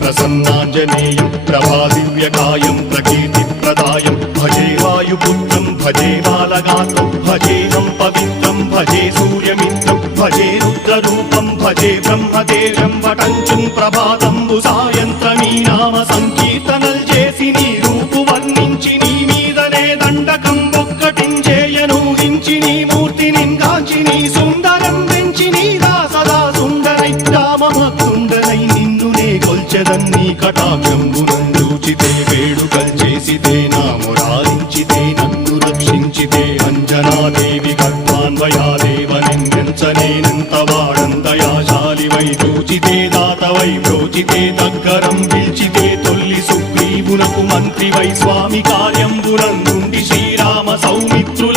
प्रसन्नाञ्जनेयं प्रभादिव्यकायं प्रकीर्तिप्रदायं भजे वायुपुत्रं भजे बालगात्रं भजेहं पवित्रं भजे सूर्यमित्रं भजे रुद्ररूपं भजे ब्रह्मदेवं वटञ्चुं ప్రభాతంబు సాయంత్రమీ నామ సంకీర్తనల్ చేసి నీ రూపు వర్ణించి నీ మీదనే దండకం ఒక్కటించేయనూహించి నీ మూర్తి నింగాంచి నీ సుందరం వెంచి నీ దాసదా సుందరై రామభక్తుండనై నిన్నునే కొల్చెదన్నీ కటాక్షంబునందూచితే వేడుకల్ చేసితే నా మురారించితే నన్ను రక్షించితే అంజనాదేవి గర్భాన్వయాదేవనెంచనేనంత వాడంతయాశాలివై చూచితే దాతవై బ్రోచితే దగ్గరం పిల్చితే తొల్లి సుగ్రీవునకు మంత్రివై స్వామి కార్యంబునందుండి శ్రీరామ సౌమిత్రుల